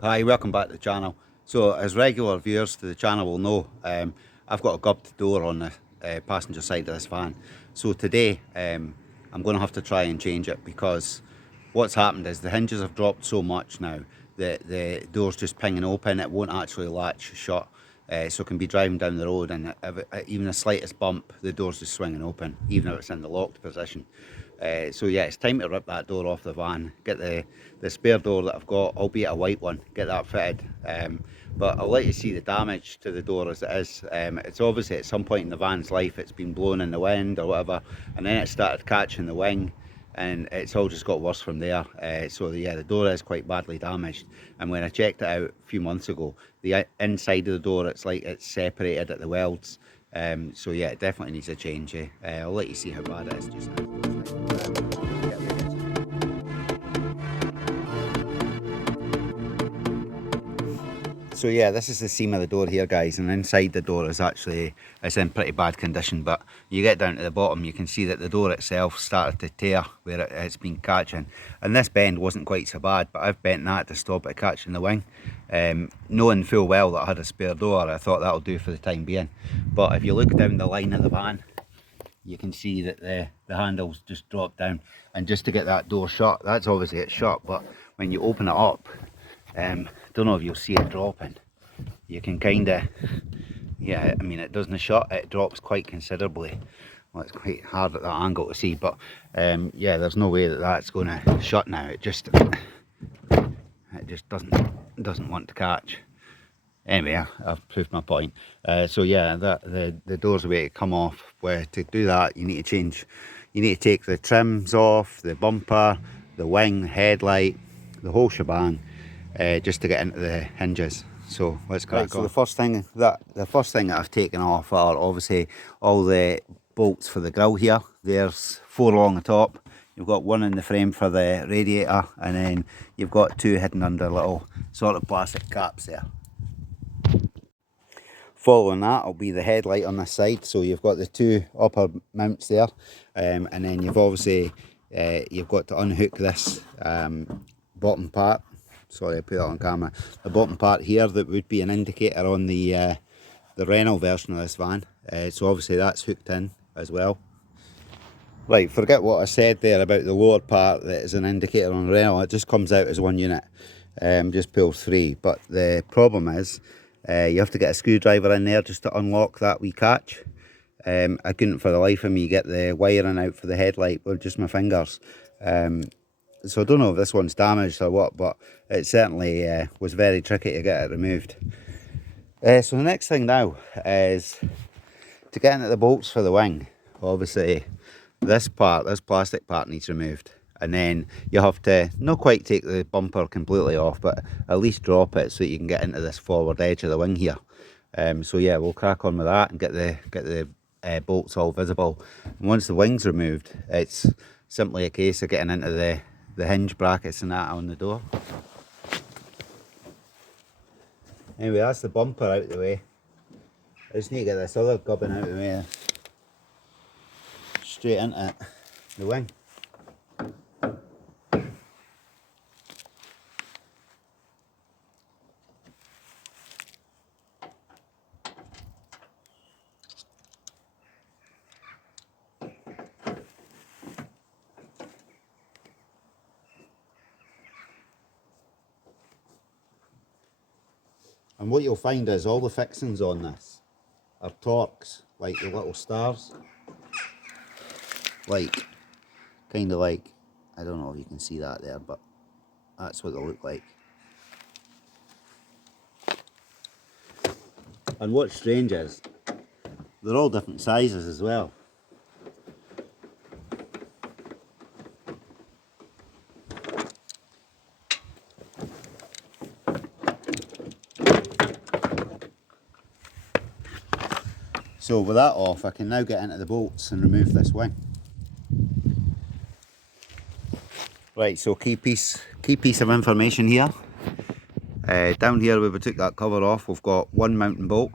Hi, welcome back to the channel. So, as regular viewers to the channel will know, I've got a gubbed door on the passenger side of this van. So today, I'm going to have to try and change it because what's happened is the hinges have dropped so much now that the door's just pinging open. It won't actually latch shut. So it can be driving down the road and even the slightest bump, the door's just swinging open, even if it's in the locked position. So yeah, it's time to rip that door off the van, get the spare door that I've got, albeit a white one, get that fitted. But I'll let you see the damage to the door as it is. It's obviously at some point in the van's life it's been blown in the wind or whatever, and then it started catching the wing, and it's all just got worse from there. So yeah, the door is quite badly damaged, and when I checked it out a few months ago, the inside of the door, it's like it's separated at the welds. So yeah, it definitely needs a change. I'll let you see how bad it is just now. So yeah, this is the seam of the door here, guys, and inside the door is actually, it's in pretty bad condition, but you get down to the bottom, you can see that the door itself started to tear where it's been catching, and this bend wasn't quite so bad, but I've bent that to stop it catching the wing. Knowing full well that I had a spare door, I thought that'll do for the time being, but if you look down the line of the van, you can see that the handles just drop down, and just to get that door shut, that's obviously it's shut, but when you open it up, don't know if you'll see it dropping. You can kind of, yeah, I mean it doesn't shut, it drops quite considerably. Well, it's quite hard at that angle to see, but yeah, there's no way that that's going to shut now. It just doesn't want to catch. Anyway, I've proved my point. So yeah, the door's way to come off. Where to do that, you need to change. You need to take the trims off, the bumper, the wing, the headlight, the whole shebang, just to get into the hinges. So let's crack on. So the first thing that I've taken off are obviously all the bolts for the grille here. There's 4 along the top. You've got 1 in the frame for the radiator, and then you've got 2 hidden under little sort of plastic caps there. Following that will be the headlight on this side, so you've got the 2 upper mounts there, and then you've obviously you've got to unhook this bottom part. Sorry, I put that on camera. The bottom part here, that would be an indicator on the Renault version of this van, so obviously that's hooked in as well. Right, forget what I said there about the lower part that is an indicator on Renault. It just comes out as 1 unit, just pull 3. But the problem is you have to get a screwdriver in there just to unlock that wee catch. I couldn't for the life of me get the wiring out for the headlight with just my fingers. So I don't know if this one's damaged or what, but it certainly was very tricky to get it removed. So the next thing now is to get into the bolts for the wing. Obviously this plastic part needs removed, and then you have to not quite take the bumper completely off, but at least drop it so that you can get into this forward edge of the wing here. So yeah, we'll crack on with that and get the bolts all visible. And once the wing's removed, it's simply a case of getting into the hinge brackets and that on the door. Anyway, that's the bumper out of the way. I just need to get this other gubbin out of the way. Straight into the wing. And what you'll find is all the fixings on this are Torx, like the little stars. Like, kind of like, I don't know if you can see that there, but that's what they look like. And what's strange is, they're all different sizes as well. So with that off, I can now get into the bolts and remove this wing. Right, so key piece of information here. Down here where we took that cover off, we've got 1 mounting bolt.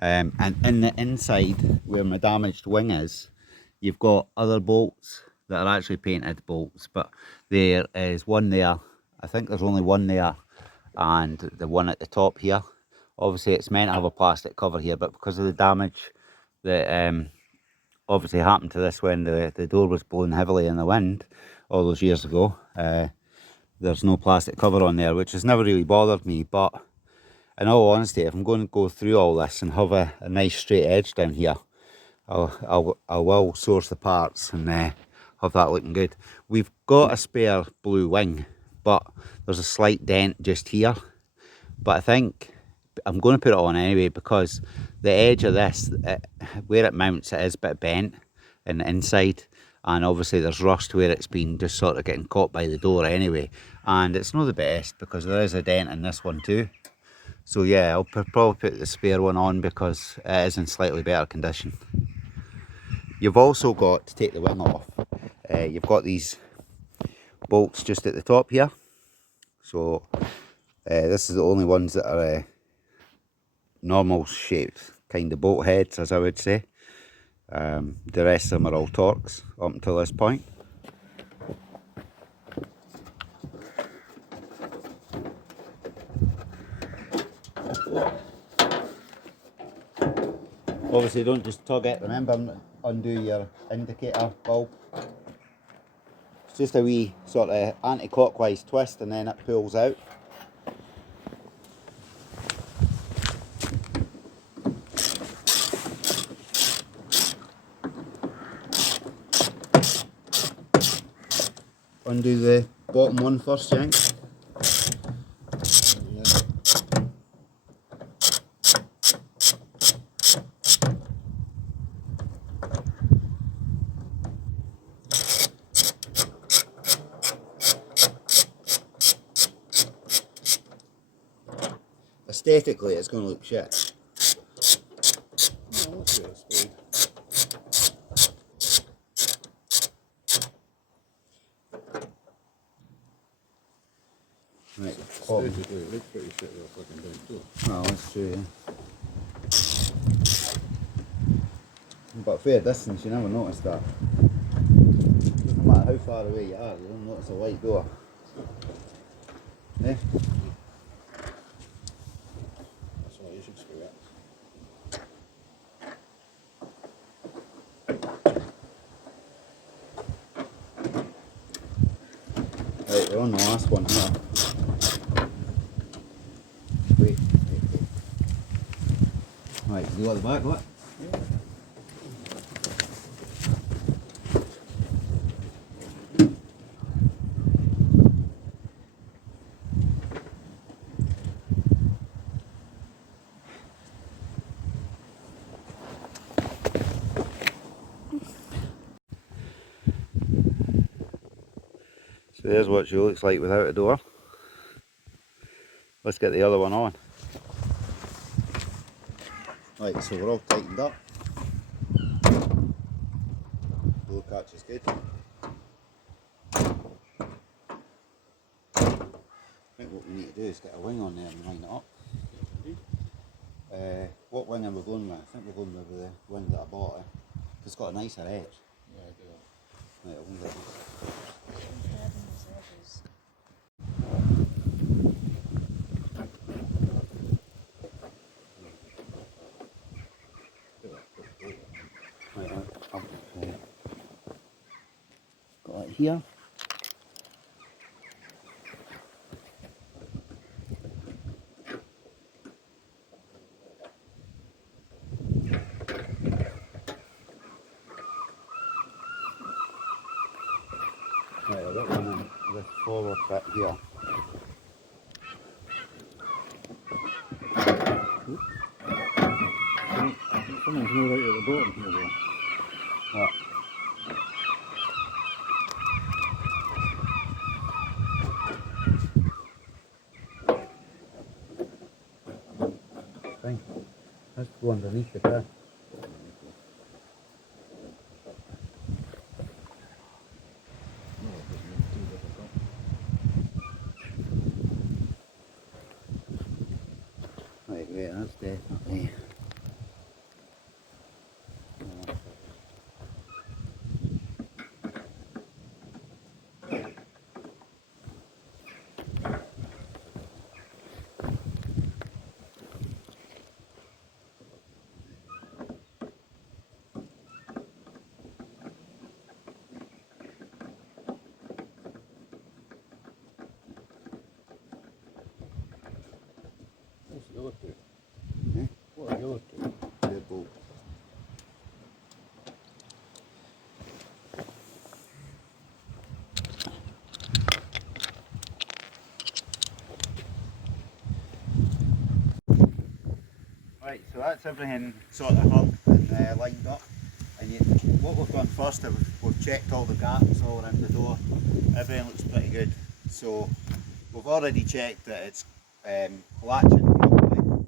And in the inside where my damaged wing is, you've got other bolts that are actually painted bolts, but there is one there. I think there's only one there, and the one at the top here. Obviously it's meant to have a plastic cover here, but because of the damage that obviously happened to this when the door was blown heavily in the wind all those years ago, there's no plastic cover on there, which has never really bothered me. But in all honesty, if I'm going to go through all this and have a nice straight edge down here, I will source the parts and have that looking good. We've got a spare blue wing, but there's a slight dent just here. But I think I'm going to put it on anyway, because the edge of this, where it mounts, it is a bit bent in the inside. And obviously there's rust where it's been just sort of getting caught by the door anyway. And it's not the best because there is a dent in this one too. So yeah, I'll probably put the spare one on because it is in slightly better condition. You've also got to take the wing off. You've got these bolts just at the top here. So this is the only ones that are normal shaped kind of bolt heads, as I would say. The rest of them are all Torx up until this point. Obviously don't just tug it, remember, undo your indicator bulb. It's just a wee sort of anti-clockwise twist and then it pulls out. Undo the bottom one first, Yank. Aesthetically, it's going to look shit. No, that's good, speed. Right, Aesthetically, it looks pretty shit with a fucking big door. well, that's true, yeah. But fair distance, you never notice that. Doesn't matter how far away you are, you don't notice a white door. Eh? That's why you should screw it. Right, we're on the last one here. Wait. Right, you got the back, what? Yeah. So there's what she looks like without a door. Let's get the other one on. Right, so we're all tightened up. Door catch is good. I think what we need to do is get a wing on there and line it up. What wing are we going with? I think we're going with the wing that I bought. It's got a nicer edge. Yeah, I do. Right, I'll leave it. Right, got it here. Right, I've got one in the forward bit here. Something's more right at the bottom here though. What? Thing. Let's go underneath the car. No, it doesn't look too difficult. Right, wait, that's definitely. other two? Eh? What are the other two? They're both. Right, so that's everything sort of hung and lined up. And what we've done first is we've checked all the gaps all around the door. Everything looks pretty good. So we've already checked that it's latching properly.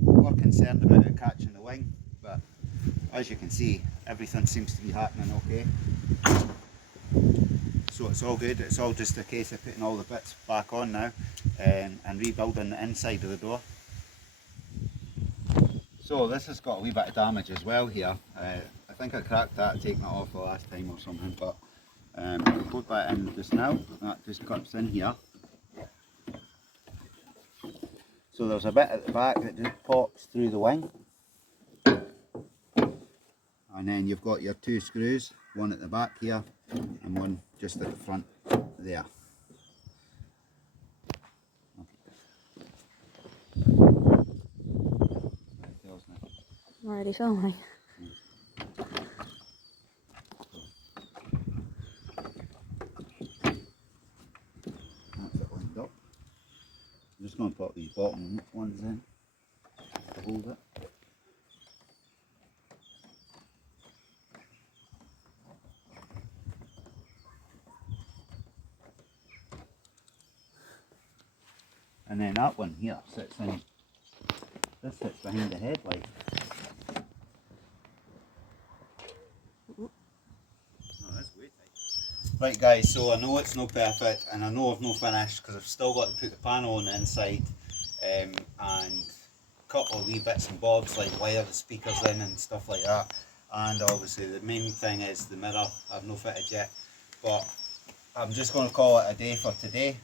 We're concerned about it catching the wing, but as you can see, everything seems to be happening okay. So it's all good. It's all just a case of putting all the bits back on now and rebuilding the inside of the door. So this has got a wee bit of damage as well here. I think I cracked that taking it off the last time or something, but I put that in just now. That just cuts in here. So there's a bit at the back that just pops through the wing. And then you've got your two screws, one at the back here and one just at the front there. I'm already filming. That's it lined up. I'm just going to put these bottom ones in to hold it. And then that one here sits in, this sits behind the headlight. Oh, that's way tight. Right guys, so I know it's no perfect and I know I've no finished because I've still got to put the panel on the inside and a couple of wee bits and bobs like wire the speakers in and stuff like that. And obviously the main thing is the mirror. I've no fitted yet, but I'm just going to call it a day for today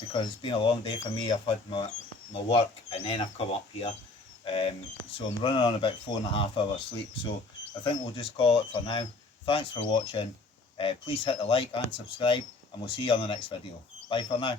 because it's been a long day for me. I've had my work and then I've come up here. So I'm running on about 4.5 hours sleep. So I think we'll just call it for now. Thanks for watching. Please hit the like and subscribe and we'll see you on the next video. Bye for now.